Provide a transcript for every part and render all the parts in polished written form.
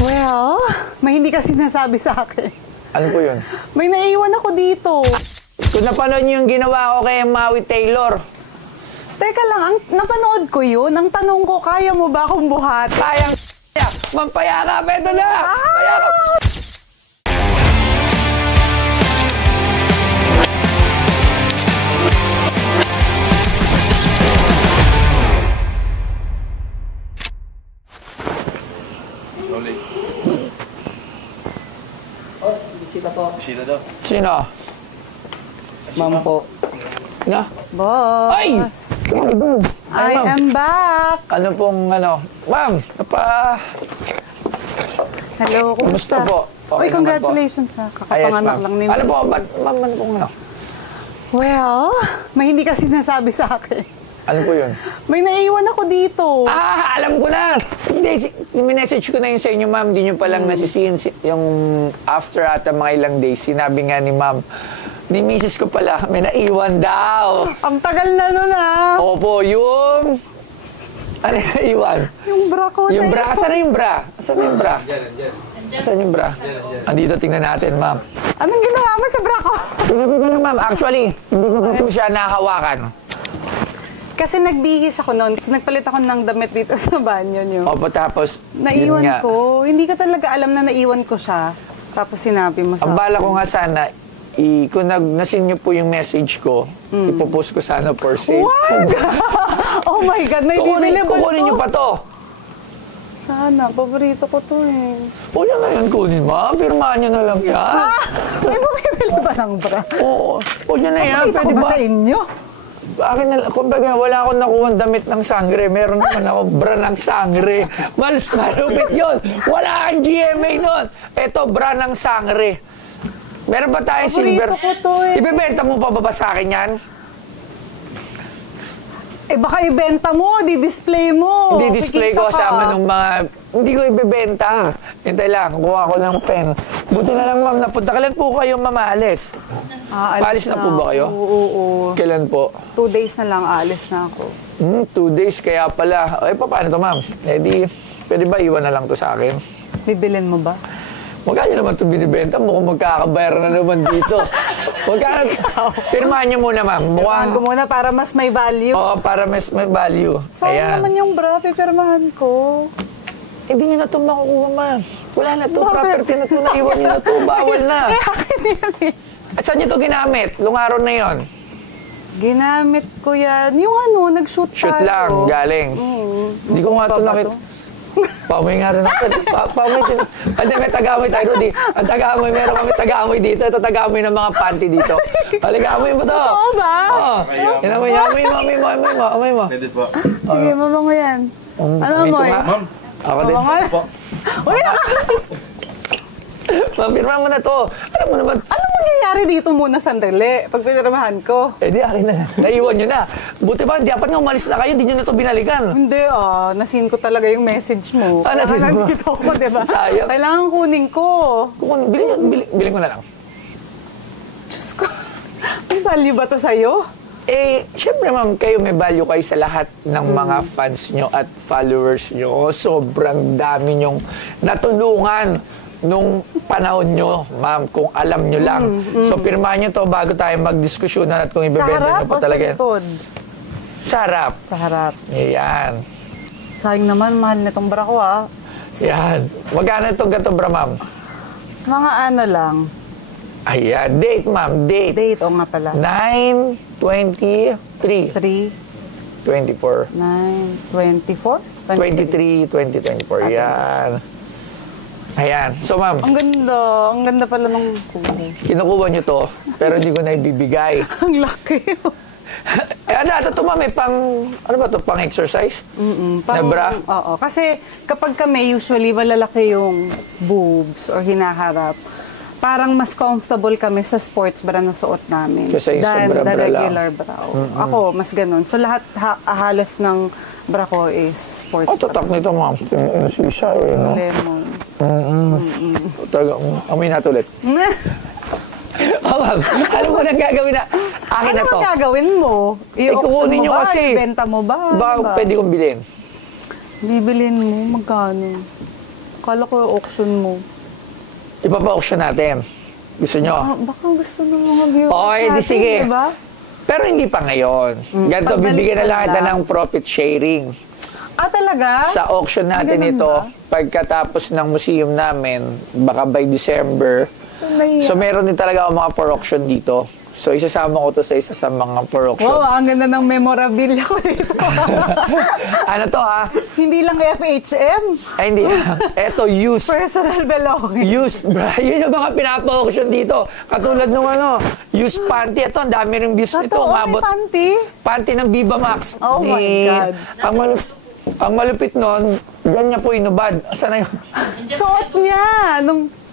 Well, may hindi kasi nasabi sa akin. Ano po yun? May naiwan ako dito. Kung napanood niyo yung ginawa ko kay Maui Taylor. Teka lang, napanood ko yun. Ang tanong ko, kaya mo ba akong buhat? Kayang mampayakap, eto na! Payakap! Bisita po. Bisita daw. Sino? Ma'am po. Sino? Boss. Ay! I am back. Ano pong ano? Ma'am, Hello, Kumusta kumusta? po? Okay Uy, naman congratulations ha. Kakapanganak lang ni Ano po? Ba't, ma'am, ano pong ano? Well, may hindi kasi nasabi sa akin. Ano po yun? May naiwan ako dito. Alam ko na! Hindi, minessage ko na yun sa inyo, ma'am. Hindi nyo palang nasisihin yung after ata mga ilang days. Sinabi nga ni ma'am, ni misis ko pala, may naiwan daw. Ang tagal na nun ha. Opo, yung... Ano yung naiwan? Yung bra ko. Yung bra? Asan na yung bra? Asan na yung bra? Asan yung bra? Andito, tingnan natin, ma'am. Anong ginawa mo sa bra ko? Hindi ko lang, ma'am. Actually, hindi ko po siya nakahawakan. Kasi nagbihis ako noon. So, nagpalit ako ng damit dito sa banyo niyo. Opo, tapos, Naiwan yun nga. ko. Hindi ko talaga alam na naiwan ko siya. Tapos sinabi mo sa Ang bala ko nga sana, kung nasin niyo po yung message ko, ipopost ko sana for sale. What? Oh my God, may bibili ba Kukunin niyo pa to. Sana, paborito ko to eh. O yan na yan, kunin mo. Pirmahan niyo na lang yan. May bumibili ba ng bra? Oo. O yan na yan, Pakita pwede ko ba ba? sa inyo? Akin na, kumbaga, wala akong nakuha damit ng sangre. Meron naman ako bra ng sangre. Mas malupit yun. Wala kang GMA nun. Ito, bra ng sangre. Meron ba tayong silver? Paborito ko to eh. Ibebenta mo pa ba sa akin yan? Eh baka ibenta mo, di-display mo. Hindi display ko Kikita ka. kasama ng mga... Hindi ko ibebenta. Hintay lang, kuha ko ng pen. Buti na lang, ma'am, napunta. Kailan po kayo mamaalis? Paalis na po ba kayo? Oo. Kailan po? 2 days na lang, aalis na ako. 2 days, kaya pala. Eh, paano to, ma'am? Eh, di, pwede ba iwan na lang to sa akin? Bibilin mo ba? Magkano naman ito binibenta? Mukhang magkakabayar na naman dito. Magkano? Pirmahan niyo muna, ma'am. Pirmahan ko muna para mas may value. Oo, para mas may value. Sayang naman yung bra, pipirmahan ko. Hindi niyo na ito makukuha, ma'am. Wala na ito. Bakit? Property na ito. Naiwan niyo na ito. Bawal na. Eh, akin yan eh. At saan niyo ito ginamit? Lungaron na yon. Ginamit ko yan. Yung ano, nag-shoot tayo. Shoot lang, galing. Hindi ko nga ito nakita. Paumoy nga rin natin. Paumoy din. Hindi, may taga-amoy tayo, Rudy. Ang taga-amoy, meron kami taga-amoy dito. Ito taga-amoy ng mga panty dito. Halika, amoy mo to. Oo ba? Oo. Inamoy niya. Amoy mo, amoy mo, amoy mo. Amoy mo. Pwede po. Sige, mabango yan. Ano Ito mo eh? nga. Ma'am. Ako din. Mabango. Po. Uy, Ma'am, pirma mo na to. Alam mo naman. ano mangyayari dito muna sandali pag pinirmahan ko? Eh di akin na. Naiwan nyo na. Buti ba, dapat nga umalis na kayo, di nyo na ito binalikan. Hindi nasin ko talaga yung message mo. Nasin mo? Nandito ako, diba? Sayang. Kailangan kunin ko. Bilhin ko na lang. Diyos ko. May value ba to sa'yo? Eh, syempre ma'am, kayo may value kayo sa lahat ng mga fans nyo at followers nyo. Sobrang dami nyong natulungan nung panahon nyo, ma'am, kung alam nyo lang. So, pirmahan nyo to bago tayo magdiskusyonan at kung Sa ibebenta harap nyo pa o sa talaga yan. likod? Sa harap. Sa harap. Ayan. Sayang naman, mahal nitong bra ko Yan. Magkano itong gato, bra, ma'am? Mga ano lang. Ayan. Date, ma'am. Date. Date, o nga pala. 9/23. 3, 24. 9, 24? 23, 2024. Yan. Ayan. So, ma'am, Ang ganda. Ang ganda pala ng kulay. kinukuha nyo to, pero hindi ko na ibibigay. Ang laki. Ano ito, ma'am? Ano ba ito? Pang-exercise? Na bra? Oo. Kasi kapag kami, usually malalaki yung boobs or hinaharap, parang mas comfortable kami sa sports bra na suot namin. Kasi sa than bra-bra the lang. regular bra. Ako, mas ganun. So lahat halos ng bra ko is sports Oh, tatak nito, ma'am. Siya, eh, no? Lemon. Amoy natin ulit. Oh, ma'am. Ano mo nang gagawin na? Akin na Ano to. ang gagawin mo? Kukunin nyo ba? kasi. Ibenta mo ba? Ba, Ano ba? pwede kong bilhin. Bibilin mo, magkano? Kala ko auction mo. Ipapa-auction natin. Gusto nyo? Baka gusto ng mga viewers Okay, di natin, sige. diba? Pero hindi pa ngayon. Ganito, pagbalik bibigyan na ka lang kita lang. ng profit sharing. Talaga? Sa auction natin Ganun ito, ba? pagkatapos ng museum namin, baka by December, so meron din talaga ako mga for auction dito. So isasama ko to sa isa sa mga for auction. Wow, ang ganda ng memorabilia ko dito. Ano to ha? Hindi lang FHM. Ay hindi. Eto, used. Personal belongings. Used, bra. Yun yung mga pinapa-auction dito. Katulad nung used panty. Ito, ang dami rin views nito. Totoo, may Umabot. panty. Panty ng Viva Max. Oh my God. Ang malupit nun, ganyan po inubad. Saan na yun? Suot niya.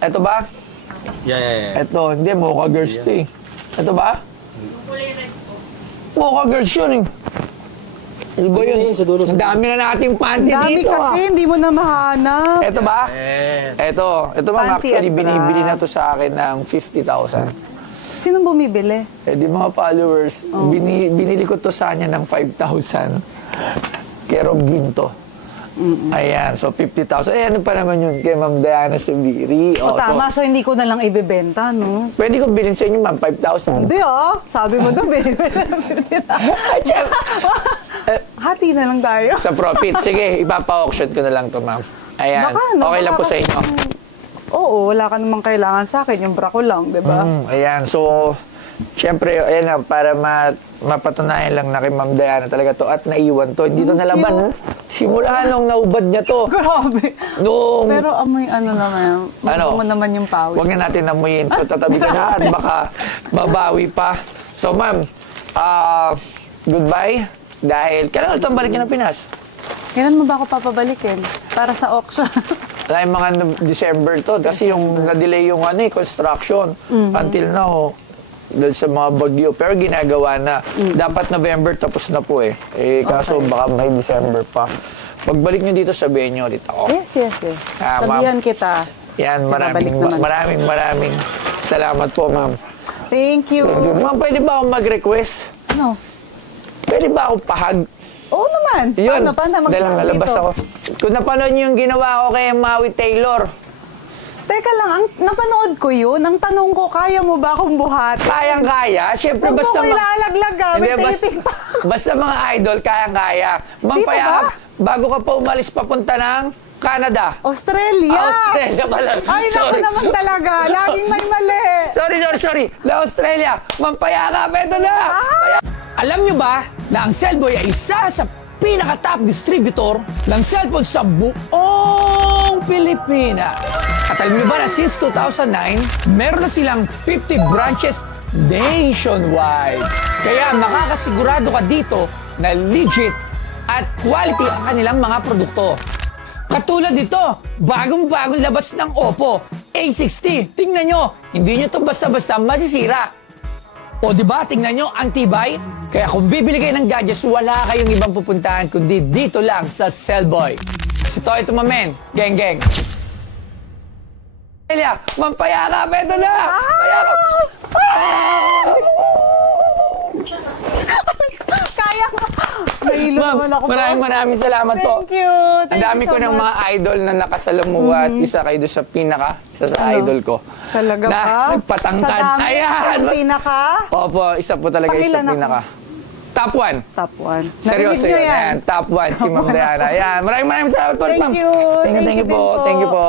Ito ba? Yeah. Ito, hindi. Mocha girls to eh. Ito ba? Mocha girls yun eh. Ano ba yun? Sa dulo, sa Ang dami na nating panty Dami dito kasi, hindi mo na mahanap. Ito ba? Ito ma'am, Panty actually at bra. binibili na to sa akin ng 50,000. Sino bumibili? Eh di mga followers, binili ko to sa kanya ng 5,000. Kay Rob Ginto. Ayan, so 50,000. Eh ano pa naman yun kay Ma'am Diana Subiri. Tama, so hindi ko na lang ibebenta, no? Pwede ko bilhin sa inyo ma'am, 5,000. Hindi sabi mo daw, bibili na. Ay, tiyan. Hati na lang tayo. Sa profit. Sige, ipapa-auction ko na lang to ma'am. Ayan, Baka, no, okay lang po baka- sa inyo. Oo, wala ka namang kailangan sa akin. Yung bra ko lang, di ba? Ayan, so, syempre, ayan na, para mapatunayan lang na kay Ma'am Diana talaga to at naiwan to. Hindi to nalaban. Simula nung naubad niya to. Grabe. Nung, Pero amoy ano naman, mo naman yung pawis. Huwag na natin amuyin. So, tatabi ka na at baka babawi pa. So, ma'am, goodbye. Dahil, kailangan ito ang balik niyo ng Pinas. Kailan mo ba ako papabalikin? Para sa auction. Dahil mga December to. Kasi yung na-delay yung construction. Until now, dahil sa mga bagyo. Pero ginagawa na. Dapat November tapos na po eh. Kaso baka may December pa. Pagbalik nyo dito, sabihin nyo ulit ako. Yes. Ma'am. Sabihan kita. Yan, Kasi babalik naman. maraming salamat po, ma'am. Thank you. Ma'am, pwede ba akong mag-request? Ano? Pwede ba akong pahag? Oo naman. Yun, Paano dahil nalabas ako. Kung napanood niyo yung ginawa ko kay Maui Taylor, Teka lang, napanood ko yun. Ang tanong ko, kaya mo ba akong buhat? kayang-kaya. Siyempre, Huwag basta mo ko ilalaglag, may taping pa. basta mga idol, kayang-kaya. Ma'am, Dito Payakap, ba? bago ka pa umalis papunta ng Canada. Australia! Australia pala. Ay, naku Sorry. naman talaga. Laging may mali. Sorry. Na Australia. Ma'am, Payakap, eto na. Alam nyo ba na ang Cellboy ay isa sa pinaka-top distributor ng cellphone sa buong Pilipinas? At alam nyo ba na since 2009, meron na silang 50 branches nationwide. Kaya makakasigurado ka dito na legit at quality ang kanilang mga produkto. Katulad dito, bagong-bagong labas ng Oppo A60. Tingnan nyo, hindi nyo to basta-basta masisira. O diba, tingnan nyo, ang tibay. Kaya kung bibili kayo ng gadgets, wala kayong ibang pupuntahan kundi dito lang sa Cellboy. Si Toy Tumamen, geng. Elia, mampayakap, eto na! Payakap! Kaya mo. Nahilo naman ako. Maraming salamat po. Thank you. Ang dami ko ng mga idol na nakasalamuha at isa kayo doon sa isa sa idol ko. Talaga na ba? nagpatangkad. Sa dami, Ayan! ang pinaka? Opo, isa po talaga isa Pangilan ako? pinaka. Top 1. Top 1. Seryoso Narinig nyo yun. Ayan, top 1 si Ma'am Diana. Ayan, maraming salamat po. Thank ma'am. you. Thank you po. din Thank you po.